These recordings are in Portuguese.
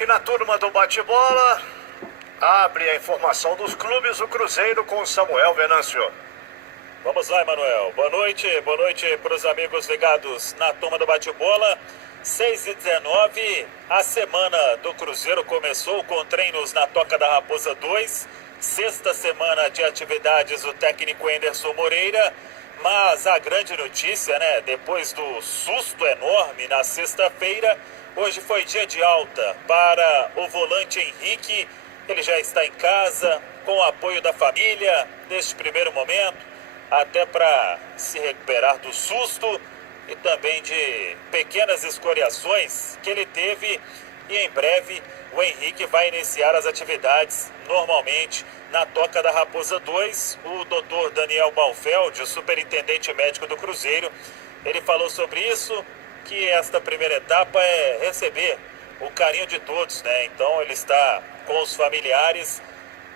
E na turma do bate-bola, abre a informação dos clubes, o Cruzeiro com o Samuel Venâncio. Vamos lá, Emanuel. Boa noite para os amigos ligados na turma do bate-bola. 6h19, a semana do Cruzeiro começou com treinos na Toca da Raposa 2. Sexta semana de atividades do técnico Enderson Moreira. Mas a grande notícia, né, depois do susto enorme na sexta-feira, hoje foi dia de alta para o volante Henrique. Ele já está em casa, com o apoio da família, neste primeiro momento, até para se recuperar do susto e também de pequenas escoriações que ele teve. E em breve o Henrique vai iniciar as atividades normalmente na Toca da Raposa 2. O doutor Daniel Malfeld, o superintendente médico do Cruzeiro, ele falou sobre isso, que esta primeira etapa é receber o carinho de todos, né? Então ele está com os familiares,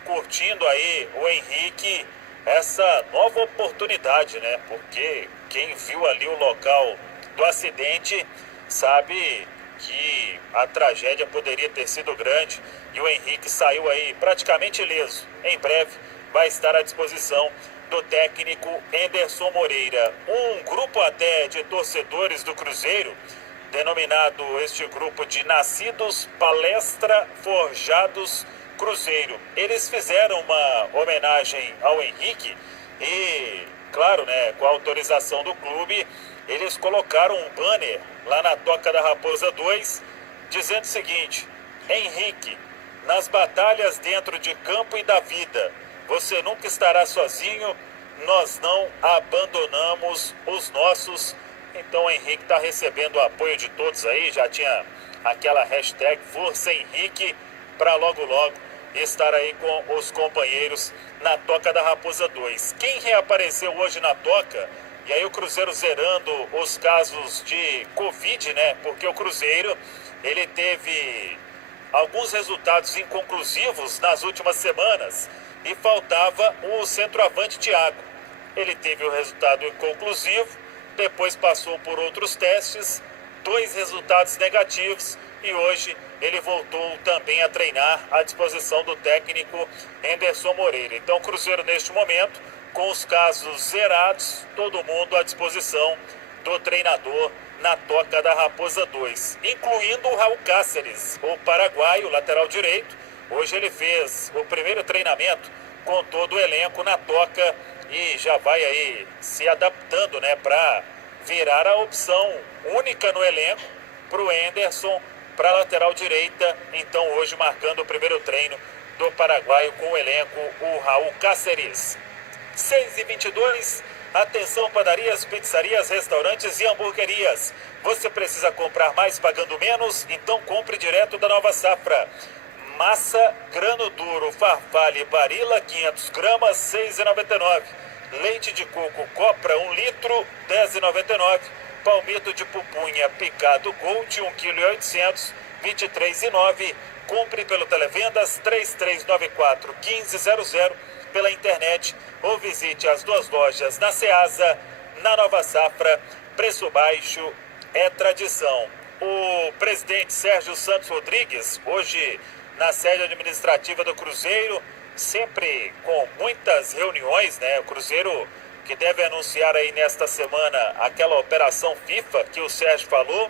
curtindo aí o Henrique, essa nova oportunidade, né? Porque quem viu ali o local do acidente sabe que a tragédia poderia ter sido grande e o Henrique saiu aí praticamente ileso. Em breve vai estar à disposição do técnico Enderson Moreira. Um grupo até de torcedores do Cruzeiro, denominado este grupo de Nascidos Palestra Forjados Cruzeiro. Eles fizeram uma homenagem ao Henrique e, claro, né, com a autorização do clube, eles colocaram um banner lá na Toca da Raposa 2, dizendo o seguinte: Henrique, nas batalhas dentro de campo e da vida, você nunca estará sozinho, nós não abandonamos os nossos. Então o Henrique está recebendo o apoio de todos aí, já tinha aquela hashtag Força Henrique, para logo estar aí com os companheiros na Toca da Raposa 2. Quem reapareceu hoje na Toca, e aí o Cruzeiro zerando os casos de Covid, né? Porque o Cruzeiro, ele teve alguns resultados inconclusivos nas últimas semanas e faltava o centroavante Thiago. Ele teve o resultado inconclusivo, depois passou por outros testes, 2 resultados negativos e hoje ele voltou também a treinar à disposição do técnico Enderson Moreira. Então o Cruzeiro neste momento, com os casos zerados, todo mundo à disposição do treinador na Toca da Raposa 2, incluindo o Raul Cáceres, o paraguaio, lateral direito. Hoje ele fez o primeiro treinamento com todo o elenco na Toca e já vai aí se adaptando, né, para virar a opção única no elenco para o Enderson, para a lateral direita. Então hoje marcando o primeiro treino do paraguaio com o elenco, o Raul Cáceres. 6h22, atenção padarias, pizzarias, restaurantes e hamburguerias. Você precisa comprar mais pagando menos? Então compre direto da Nova Safra. Massa grano duro, farfalle, Barilla 500 gramas, 6,99. Leite de coco Copra 1 litro, 10,99. Palmito de pupunha picado Gold 1,8 kg, 23,9. Compre pelo Televendas 3394-1500, pela internet ou visite as 2 lojas na Ceasa, na Nova Safra. Preço baixo é tradição. O presidente Sérgio Santos Rodrigues, hoje na sede administrativa do Cruzeiro, sempre com muitas reuniões, né? O Cruzeiro que deve anunciar aí nesta semana aquela operação FIFA que o Sérgio falou,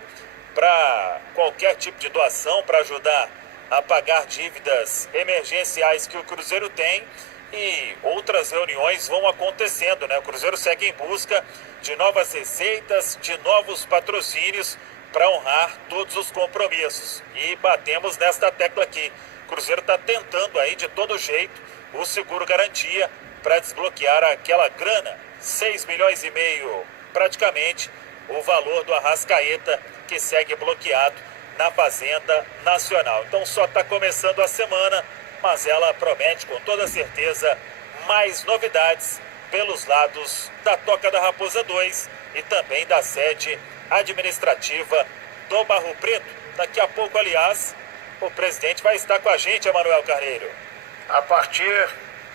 para qualquer tipo de doação, para ajudar a pagar dívidas emergenciais que o Cruzeiro tem. E outras reuniões vão acontecendo, né? O Cruzeiro segue em busca de novas receitas, de novos patrocínios para honrar todos os compromissos. E batemos nesta tecla aqui. O Cruzeiro está tentando aí de todo jeito o seguro garantia para desbloquear aquela grana, 6,5 milhões praticamente, o valor do Arrascaeta, que segue bloqueado na Fazenda Nacional. Então só está começando a semana, mas ela promete com toda certeza mais novidades pelos lados da Toca da Raposa 2 e também da sede administrativa do Barro Preto. Daqui a pouco, aliás, o presidente vai estar com a gente, Emanuel Carneiro. A partir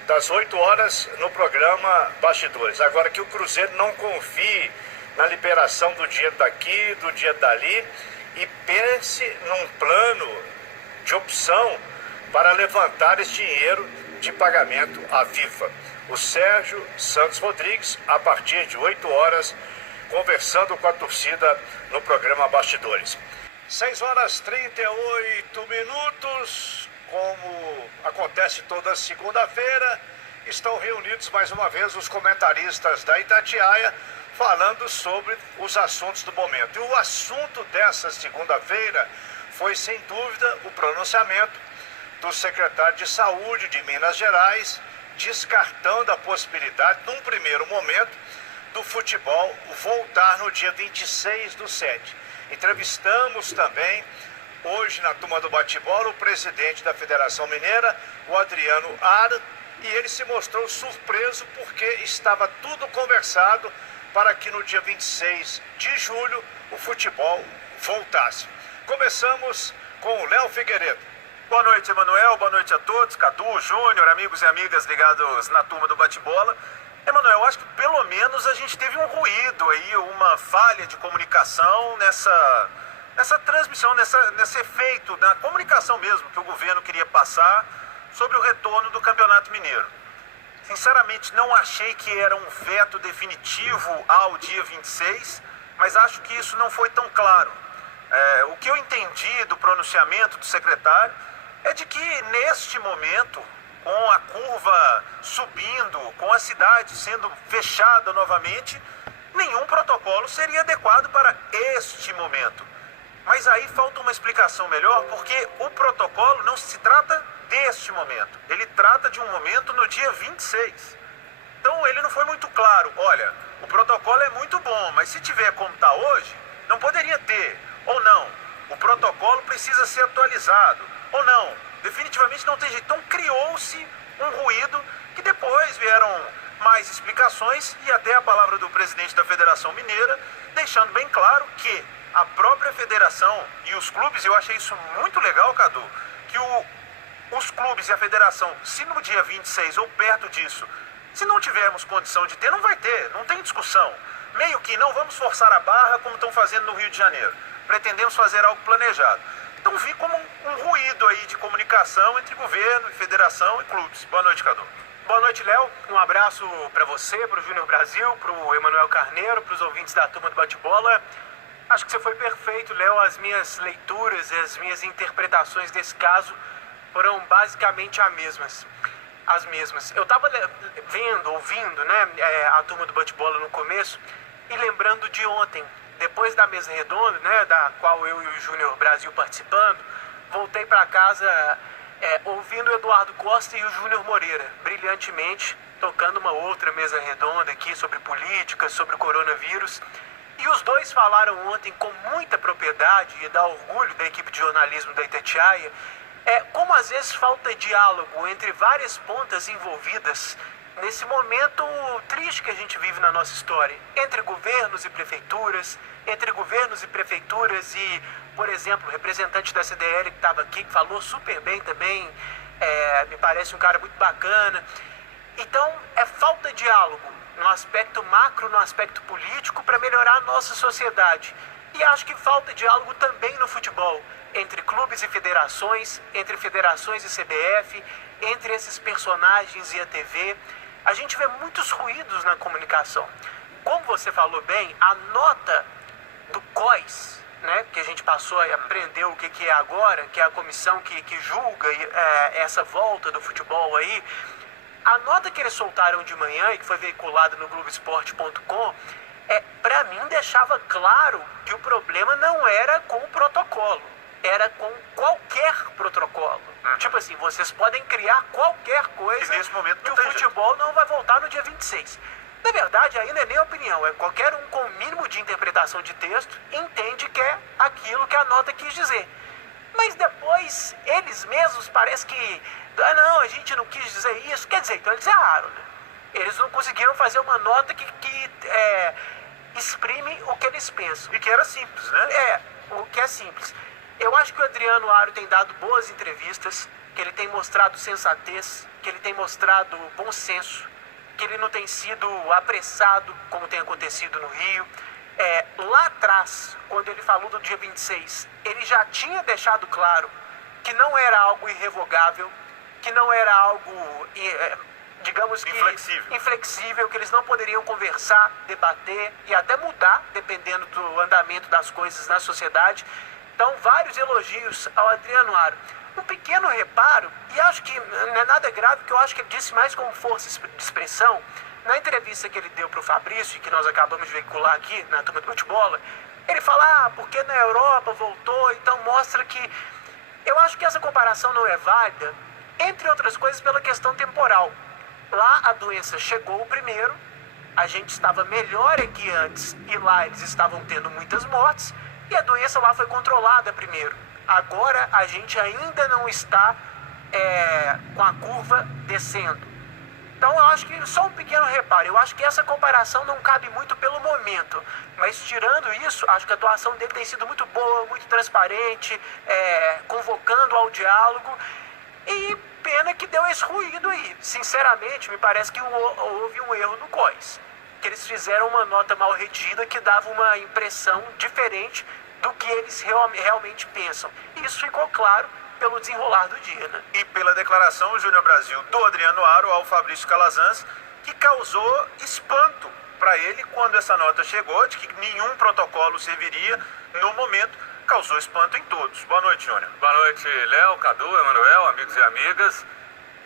das 8 horas no programa Bastidores. Agora que o Cruzeiro não confie na liberação do dinheiro daqui, do dinheiro dali, e pense num plano de opção para levantar esse dinheiro de pagamento à FIFA. O Sérgio Santos Rodrigues, a partir de 8 horas, conversando com a torcida no programa Bastidores. 6h38, como acontece toda segunda-feira, estão reunidos mais uma vez os comentaristas da Itatiaia falando sobre os assuntos do momento. E o assunto dessa segunda-feira foi, sem dúvida, o pronunciamento do secretário de Saúde de Minas Gerais, descartando a possibilidade, num primeiro momento, do futebol voltar no dia 26/7. Entrevistamos também, hoje na turma do bate-bola, o presidente da Federação Mineira, o Adriano Ara, e ele se mostrou surpreso porque estava tudo conversado para que no dia 26 de julho o futebol voltasse. Começamos com o Léo Figueiredo. Boa noite, Emanuel. Boa noite a todos. Cadu, Júnior, amigos e amigas ligados na turma do bate-bola. Emanuel, acho que pelo menos a gente teve um ruído aí, uma falha de comunicação nessa transmissão, nesse efeito, na comunicação mesmo que o governo queria passar sobre o retorno do Campeonato Mineiro. Sinceramente, não achei que era um veto definitivo ao dia 26, mas acho que isso não foi tão claro. O que eu entendi do pronunciamento do secretário é de que neste momento, com a curva subindo, com a cidade sendo fechada novamente, nenhum protocolo seria adequado para este momento. Mas aí falta uma explicação melhor, porque o protocolo não se trata deste momento. Ele trata de um momento no dia 26. Então ele não foi muito claro. Olha, o protocolo é muito bom, mas se tiver como está hoje, não poderia ter. Ou não, o protocolo precisa ser atualizado. Ou não, definitivamente não tem jeito. Então criou-se um ruído que depois vieram mais explicações e até a palavra do presidente da Federação Mineira, deixando bem claro que a própria federação e os clubes, eu achei isso muito legal, Cadu, que os clubes e a federação, se no dia 26 ou perto disso, se não tivermos condição de ter, não vai ter, não tem discussão. Meio que não vamos forçar a barra como estão fazendo no Rio de Janeiro. Pretendemos fazer algo planejado. Então vi como um ruído aí de comunicação entre governo, federação e clubes. Boa noite, Cadu. Boa noite, Léo. Um abraço para você, para o Júnior Brasil, para o Emanuel Carneiro, para os ouvintes da turma do bate-bola. Acho que você foi perfeito, Léo. As minhas leituras e as minhas interpretações desse caso foram basicamente as mesmas. Eu estava ouvindo, né, a turma do bate-bola no começo e lembrando de ontem, depois da mesa redonda, né, da qual eu e o Júnior Brasil participando, voltei para casa ouvindo o Eduardo Costa e o Júnior Moreira, brilhantemente, tocando uma outra mesa redonda aqui sobre política, sobre o coronavírus. E os dois falaram ontem com muita propriedade e dá orgulho da equipe de jornalismo da Itatiaia, como às vezes falta diálogo entre várias pontas envolvidas nesse momento triste que a gente vive na nossa história, entre governos e prefeituras, e, por exemplo, o representante da CDL que estava aqui, que falou super bem também, me parece um cara muito bacana. Então, falta de diálogo no aspecto macro, no aspecto político, para melhorar a nossa sociedade. E acho que falta diálogo também no futebol, entre clubes e federações, entre federações e CBF, entre esses personagens e a TV. A gente vê muitos ruídos na comunicação. Como você falou bem, a nota do COIS, né, que a gente passou a aprender o que é agora, que é a comissão que julga essa volta do futebol aí, a nota que eles soltaram de manhã e que foi veiculada no Globoesporte.com, para mim deixava claro que o problema não era com o protocolo, era com qualquer protocolo. Tipo assim, vocês podem criar qualquer coisa, e nesse momento que o futebol não vai voltar no dia 26. Na verdade, aí não é nem opinião, qualquer um com o mínimo de interpretação de texto entende que é aquilo que a nota quis dizer. Mas depois, eles mesmos parece que, não, a gente não quis dizer isso. Quer dizer, então eles erraram, né? Eles não conseguiram fazer uma nota que exprime o que eles pensam. E que era simples, né? O que é simples. Eu acho que o Adriano Aro tem dado boas entrevistas, que ele tem mostrado sensatez, que ele tem mostrado bom senso, que ele não tem sido apressado, como tem acontecido no Rio. Lá atrás, quando ele falou do dia 26, ele já tinha deixado claro que não era algo irrevogável, que não era algo, digamos que inflexível, que eles não poderiam conversar, debater e até mudar, dependendo do andamento das coisas na sociedade. Então, vários elogios ao Adriano Aro. Um pequeno reparo, e acho que não é nada grave, que eu acho que ele disse mais como força de expressão, na entrevista que ele deu para o Fabrício, que nós acabamos de veicular aqui na Turma do Bate-Bola, ele fala, porque na Europa voltou, então mostra que... Eu acho que essa comparação não é válida, entre outras coisas, pela questão temporal. Lá a doença chegou primeiro, a gente estava melhor aqui antes, e lá eles estavam tendo muitas mortes, e a doença lá foi controlada primeiro. Agora a gente ainda não está com a curva descendo. Então eu acho que, só um pequeno reparo, eu acho que essa comparação não cabe muito pelo momento. Mas tirando isso, acho que a atuação dele tem sido muito boa, muito transparente, convocando ao diálogo. E pena que deu esse ruído aí. Sinceramente, me parece que houve um erro no COIS. Que eles fizeram uma nota mal redigida que dava uma impressão diferente do que eles realmente pensam. E isso ficou claro pelo desenrolar do dia, né? E pela declaração, Júnior Brasil, do Adriano Aro ao Fabrício Calazans, que causou espanto para ele quando essa nota chegou, de que nenhum protocolo serviria no momento, causou espanto em todos. Boa noite, Júnior. Boa noite, Léo, Cadu, Emanuel, amigos e amigas.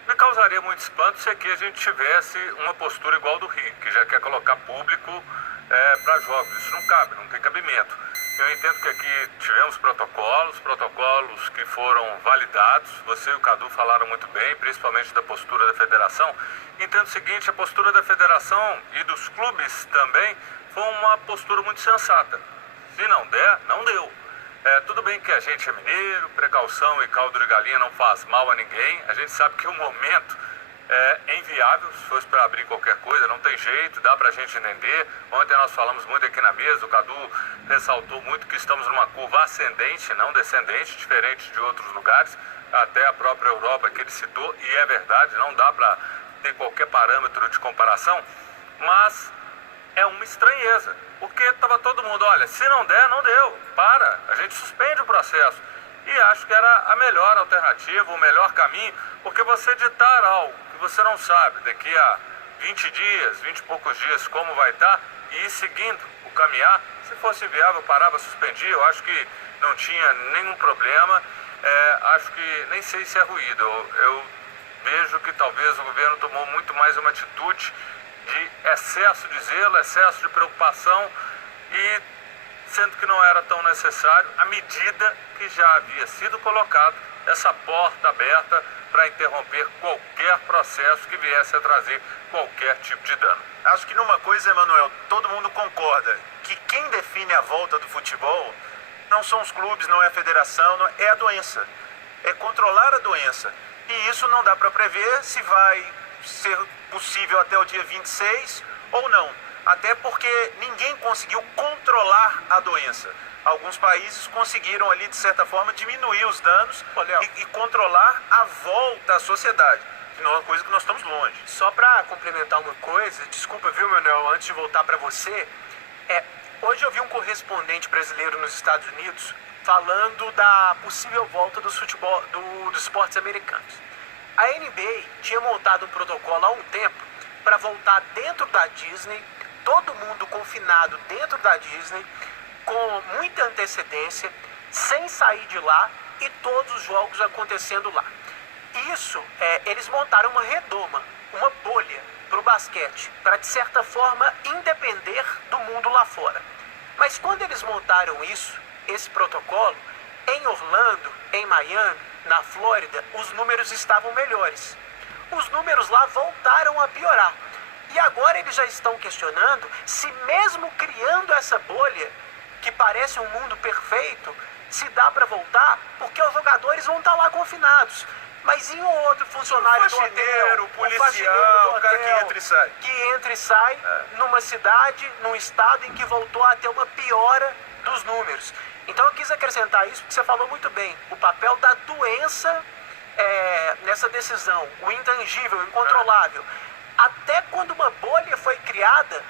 Me causaria muito espanto se aqui a gente tivesse uma postura igual do Rio, que já quer colocar público para jogos. Isso não cabe, não tem cabimento. Eu entendo que aqui tivemos protocolos que foram validados. Você e o Cadu falaram muito bem, principalmente da postura da federação. Entendo o seguinte, a postura da federação e dos clubes também foi uma postura muito sensata. Se não der, não deu. Tudo bem que a gente é mineiro, precaução e caldo de galinha não faz mal a ninguém. A gente sabe que o momento é inviável, se fosse para abrir qualquer coisa, não tem jeito, dá para a gente entender. Ontem nós falamos muito aqui na mesa, o Cadu ressaltou muito que estamos numa curva ascendente, não descendente, diferente de outros lugares, até a própria Europa que ele citou, e é verdade, não dá para ter qualquer parâmetro de comparação, mas é uma estranheza, porque estava todo mundo, olha, se não der, não deu, a gente suspende o processo. E acho que era a melhor alternativa, o melhor caminho, porque você ditar algo que você não sabe daqui a 20 dias, 20 e poucos dias como vai estar, e ir seguindo o caminhar, se fosse viável, parava, suspendia, eu acho que não tinha nenhum problema, acho que nem sei se é ruído, eu vejo que talvez o governo tomou muito mais uma atitude de excesso de zelo, excesso de preocupação, e sendo que não era tão necessário, à medida que já havia sido colocado essa porta aberta para interromper qualquer processo que viesse a trazer qualquer tipo de dano. Acho que numa coisa, Emanuel, todo mundo concorda, que quem define a volta do futebol não são os clubes, não é a federação, é a doença. É controlar a doença. E isso não dá para prever se vai ser possível até o dia 26 ou não. Até porque ninguém conseguiu controlar a doença. Alguns países conseguiram ali, de certa forma, diminuir os danos e controlar a volta à sociedade. Que não é uma coisa que nós estamos longe. Só para complementar uma coisa, desculpa, viu, Manuel, antes de voltar para você, hoje eu vi um correspondente brasileiro nos Estados Unidos falando da possível volta do futebol, dos esportes americanos. A NBA tinha montado um protocolo há um tempo para voltar dentro da Disney, todo mundo confinado dentro da Disney, com muita antecedência, sem sair de lá e todos os jogos acontecendo lá. Isso, eles montaram uma redoma, uma bolha para o basquete, para de certa forma independer do mundo lá fora. Mas quando eles montaram esse protocolo, em Orlando, em Miami, na Flórida, os números estavam melhores. Os números lá voltaram a piorar. E agora eles já estão questionando se mesmo criando essa bolha, que parece um mundo perfeito, se dá para voltar, porque os jogadores vão estar lá confinados. Mas e um outro funcionário do hotel, o policial, o cara que entra e sai. Que entra e sai numa cidade, num estado em que voltou a ter uma piora dos números. Então eu quis acrescentar isso, porque você falou muito bem, o papel da doença nessa decisão, o intangível, o incontrolável. Até quando uma bolha foi criada,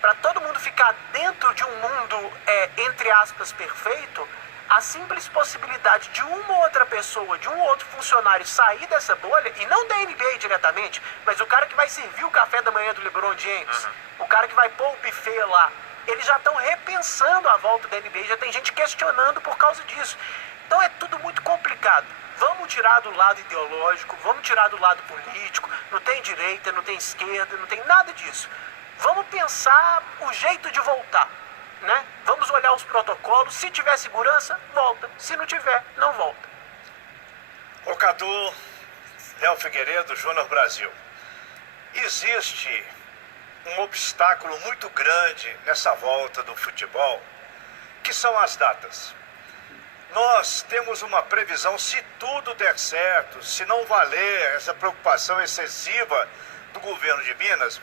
para todo mundo ficar dentro de um mundo, entre aspas, perfeito, a simples possibilidade de uma outra pessoa, de um outro funcionário sair dessa bolha, e não da NBA diretamente, mas o cara que vai servir o café da manhã do LeBron James, o cara que vai pôr o buffet lá, eles já estão repensando a volta da NBA, já tem gente questionando por causa disso. Então é tudo muito complicado. Vamos tirar do lado ideológico, vamos tirar do lado político, não tem direita, não tem esquerda, não tem nada disso. Vamos pensar o jeito de voltar, né? Vamos olhar os protocolos, se tiver segurança, volta, se não tiver, não volta. Ô Cadu, Léo Figueiredo, Júnior Brasil, existe um obstáculo muito grande nessa volta do futebol, que são as datas. Nós temos uma previsão, se tudo der certo, se não valer essa preocupação excessiva do governo de Minas,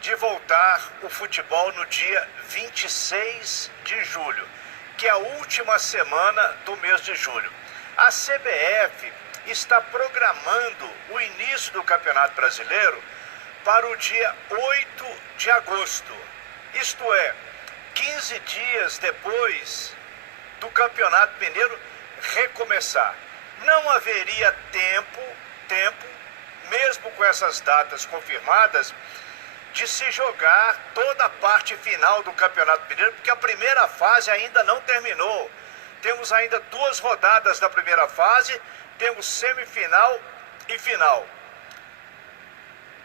de voltar o futebol no dia 26 de julho, que é a última semana do mês de julho. A CBF está programando o início do Campeonato Brasileiro para o dia 8 de agosto, isto é, 15 dias depois do Campeonato Mineiro recomeçar. Não haveria tempo, mesmo com essas datas confirmadas, de se jogar toda a parte final do Campeonato Mineiro, porque a primeira fase ainda não terminou. Temos ainda 2 rodadas da primeira fase, temos semifinal e final.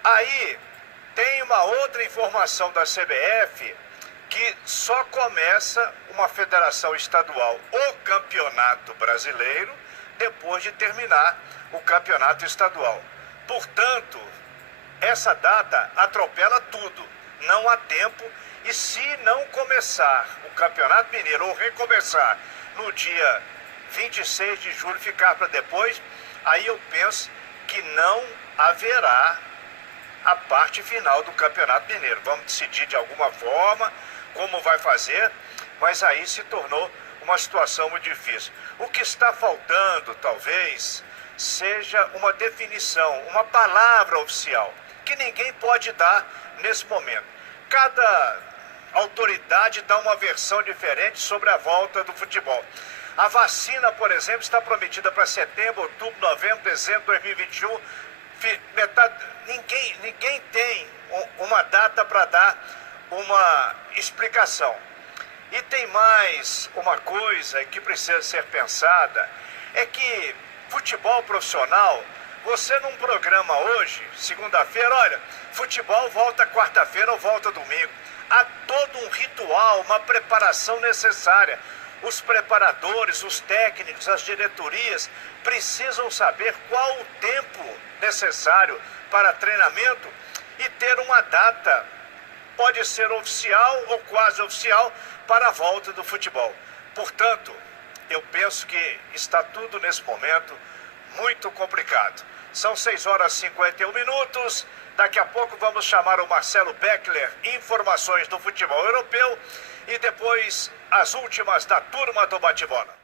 Aí tem uma outra informação da CBF, que só começa uma federação estadual, o Campeonato Brasileiro, depois de terminar o Campeonato Estadual. Portanto, essa data atropela tudo, não há tempo, e se não começar o Campeonato Mineiro ou recomeçar no dia 26 de julho, ficar para depois, aí eu penso que não haverá a parte final do Campeonato Mineiro. Vamos decidir de alguma forma como vai fazer, mas aí se tornou uma situação muito difícil. O que está faltando, talvez, seja uma definição, uma palavra oficial, que ninguém pode dar nesse momento. Cada autoridade dá uma versão diferente sobre a volta do futebol. A vacina, por exemplo, está prometida para setembro, outubro, novembro, dezembro de 2021. Ninguém tem uma data para dar uma explicação. E tem mais uma coisa que precisa ser pensada, é que futebol profissional, você num programa hoje, segunda-feira, olha, futebol volta quarta-feira ou volta domingo. Há todo um ritual, uma preparação necessária. Os preparadores, os técnicos, as diretorias precisam saber qual o tempo necessário para treinamento e ter uma data, pode ser oficial ou quase oficial, para a volta do futebol. Portanto, eu penso que está tudo nesse momento muito complicado. São 6h51. Daqui a pouco vamos chamar o Marcelo Beckler, informações do futebol europeu, e depois as últimas da turma do bate-bola.